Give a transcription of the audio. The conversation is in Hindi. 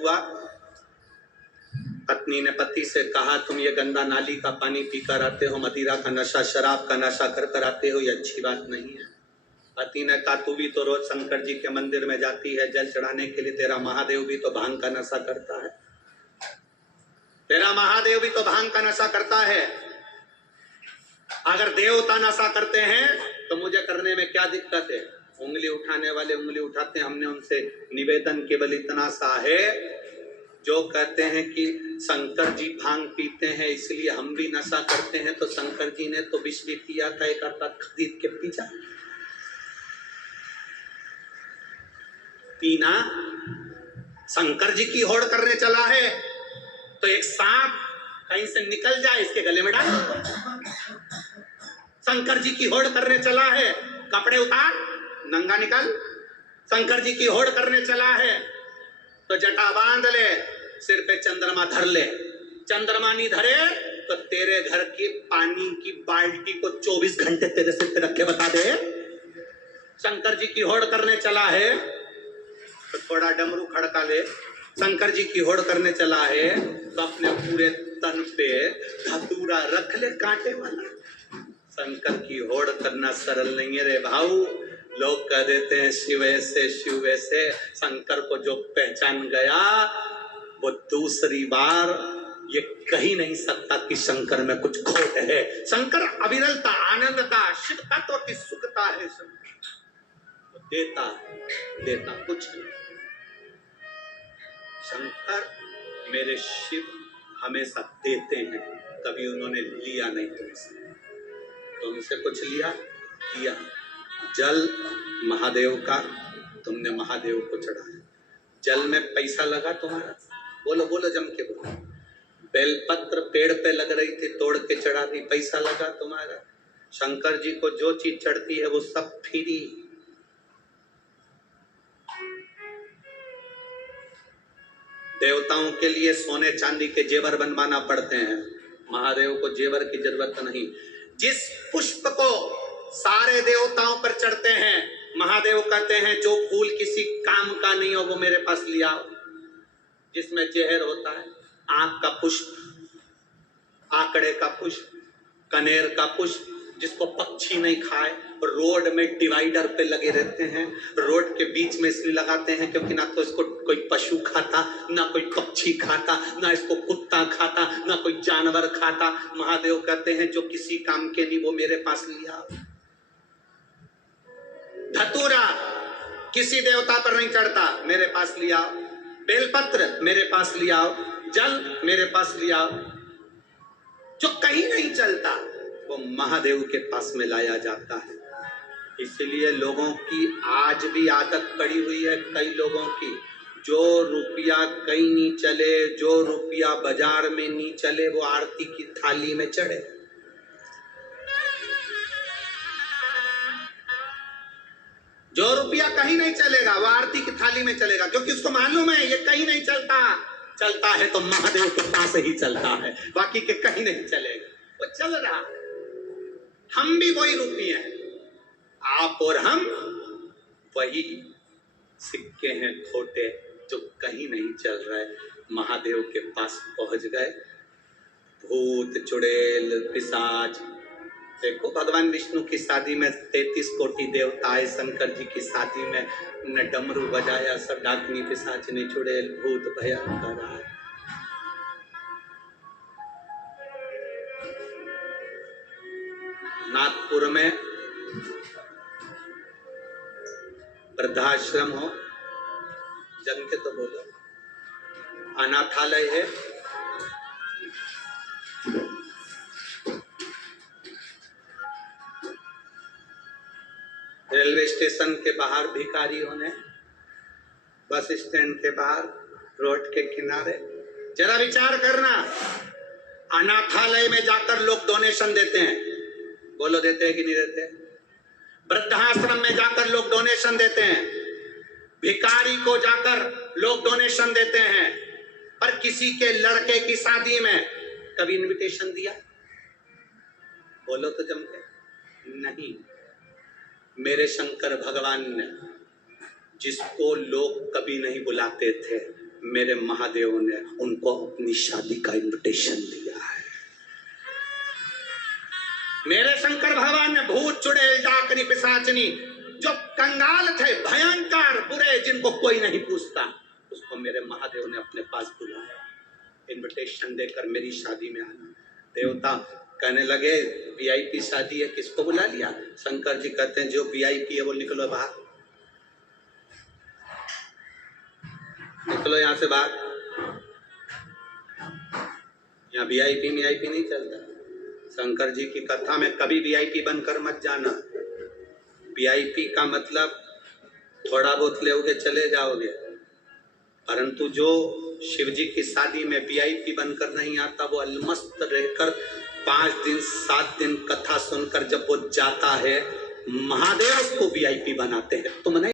हुआ, पत्नी ने पति से कहा तुम ये गंदा नाली का पानी पीकर आते हो, मदिरा का नशा, शराब का नशा कर कर आते हो, ये अच्छी बात नहीं है। पति ने कहा तू भी तो रोज शंकर जी के मंदिर में जाती है जल चढ़ाने के लिए, तेरा महादेव भी तो भांग का नशा करता है, तेरा महादेव भी तो भांग का नशा करता है। अगर देवता नशा करते हैं तो मुझे करने में क्या दिक्कत है? उंगली उठाने वाले उंगली उठाते हैं। हमने उनसे निवेदन केवल इतना सा है, जो कहते हैं कि शंकर जी भांग पीते हैं इसलिए हम भी नशा करते हैं, तो शंकर जी ने तो विष भी पिया था, एक आधा खरीद के पी जा। पीना शंकर जी की होड़ करने चला है तो एक सांप कहीं से निकल जाए इसके गले में डाल। शंकर जी की होड़ करने चला है, कपड़े उतार नंगा निकल। शंकर जी की होड़ करने चला है तो जटा बांध ले, सिर पे चंद्रमा धर ले। चंद्रमा नहीं धरे तो तेरे घर की पानी की बाल्टी को 24 घंटे तेरे सिर पे रख के बता दे। शंकर जी की होड़ करने चला है तो थोड़ा डमरू खड़का ले। शंकर जी की होड़ करने चला है तो अपने पूरे तन पे धतूरा रख ले कांटे वाला। शंकर की होड़ करना सरल नहीं है रे भाऊ। लोग कह देते हैं शिव ऐसे शिव वैसे। शंकर को जो पहचान गया वो दूसरी बार ये कह ही नहीं सकता कि शंकर में कुछ खोट है। शंकर अविरलता, आनंदता, शिव तत्व की सुखता है। शंकर देता देता कुछ नहीं। शंकर मेरे शिव हमेशा देते हैं, कभी उन्होंने लिया नहीं तुमसे कुछ लिया दिया। जल महादेव का, तुमने महादेव को चढ़ाया। जल में पैसा लगा तुम्हारा? बोलो बोलो जम के बोलो। बेलपत्र पेड़ पे लग रही थी, तोड़ के चढ़ा दी, पैसा लगा तुम्हारा? शंकर जी को जो चीज चढ़ती है वो सब फ्री। देवताओं के लिए सोने चांदी के जेवर बनवाना पड़ते हैं, महादेव को जेवर की जरूरत नहीं। जिस पुष्प को सारे देवताओं पर चढ़ते हैं, महादेव कहते हैं जो फूल किसी काम का नहीं हो वो मेरे पास लिया। जिसमें जहर होता है, आंख का पुष्प, आकड़े का पुष्प, कनेर का पुष्प, जिसको पक्षी नहीं खाए, रोड में डिवाइडर पे लगे रहते हैं। रोड के बीच में इसलिए लगाते हैं क्योंकि ना तो इसको कोई पशु खाता, ना कोई पक्षी खाता, ना इसको कुत्ता खाता, ना कोई जानवर खाता। महादेव कहते हैं जो किसी काम के नहीं वो मेरे पास लिया। धतूरा किसी देवता पर नहीं चढ़ता, मेरे पास लिया। बेलपत्र मेरे पास लिया। जल मेरे पास लिया। जो कहीं नहीं चलता वो महादेव के पास में लाया जाता है। इसलिए लोगों की आज भी आदत पड़ी हुई है, कई लोगों की, जो रुपया कहीं नहीं चले, जो रुपया बाजार में नहीं चले, वो आरती की थाली में चढ़े। जो रुपया कहीं नहीं चलेगा वो आरती की थाली में चलेगा, क्योंकि उसको मालूम है ये कहीं नहीं चलता। चलता है तो महादेव के पास ही चलता है, बाकी के कहीं नहीं चलेगा। वो चल रहा, हम भी वही रुपये हैं, आप और हम वही सिक्के हैं खोटे जो कहीं नहीं चल रहा है। महादेव के पास पहुंच गए। भूत चुड़ैल पिशाच, देखो भगवान विष्णु की शादी में 33 कोटि देवता आए, शंकर जी की शादी में ने डमरू बजाया, सब डाकनी पिशाच ने चुड़ैल भूत भयंकर आए। नागपुर में वृद्धाश्रम हो, जन के तो बोलो, अनाथालय है। रेलवे स्टेशन के बाहर भिखारियों ने, बस स्टैंड के बाहर, रोड के किनारे, जरा विचार करना, अनाथालय में जाकर लोग डोनेशन देते हैं, बोलो देते हैं कि नहीं देते? वृद्धाश्रम में जाकर लोग डोनेशन देते हैं, भिखारी को जाकर लोग डोनेशन देते हैं, पर किसी के लड़के की शादी में कभी इनविटेशन दिया? बोलो तो जम के, नहीं। मेरे शंकर भगवान ने जिसको लोग कभी नहीं बुलाते थे मेरे महादेव ने उनको अपनी शादी का इनविटेशन दिया है। मेरे शंकर भगवान ने भूत चुड़ैल डाकनी पिशाचनी जो कंगाल थे, भयंकर बुरे, जिनको कोई नहीं पूछता, उसको मेरे महादेव ने अपने पास बुलाया, इनविटेशन देकर मेरी शादी में आना। देवता कहने लगे वीआईपी शादी है, किसको बुला लिया? शंकर जी कहते हैं जो वीआईपी है वो निकलो बाहर, निकलो यहां से बाहर। यहाँ वीआईपी नहीं चलता। शंकर जी की कथा में कभी वीआईपी बनकर मत जाना। वीआईपी का मतलब थोड़ा बहुत लेओगे चले जाओगे, परंतु जो शिव जी की शादी में वीआईपी बनकर नहीं आता, वो अलमस्त रहकर 5 दिन 7 दिन कथा सुनकर जब वो जाता है, महादेव उसको वीआईपी बनाते हैं। तुम नहीं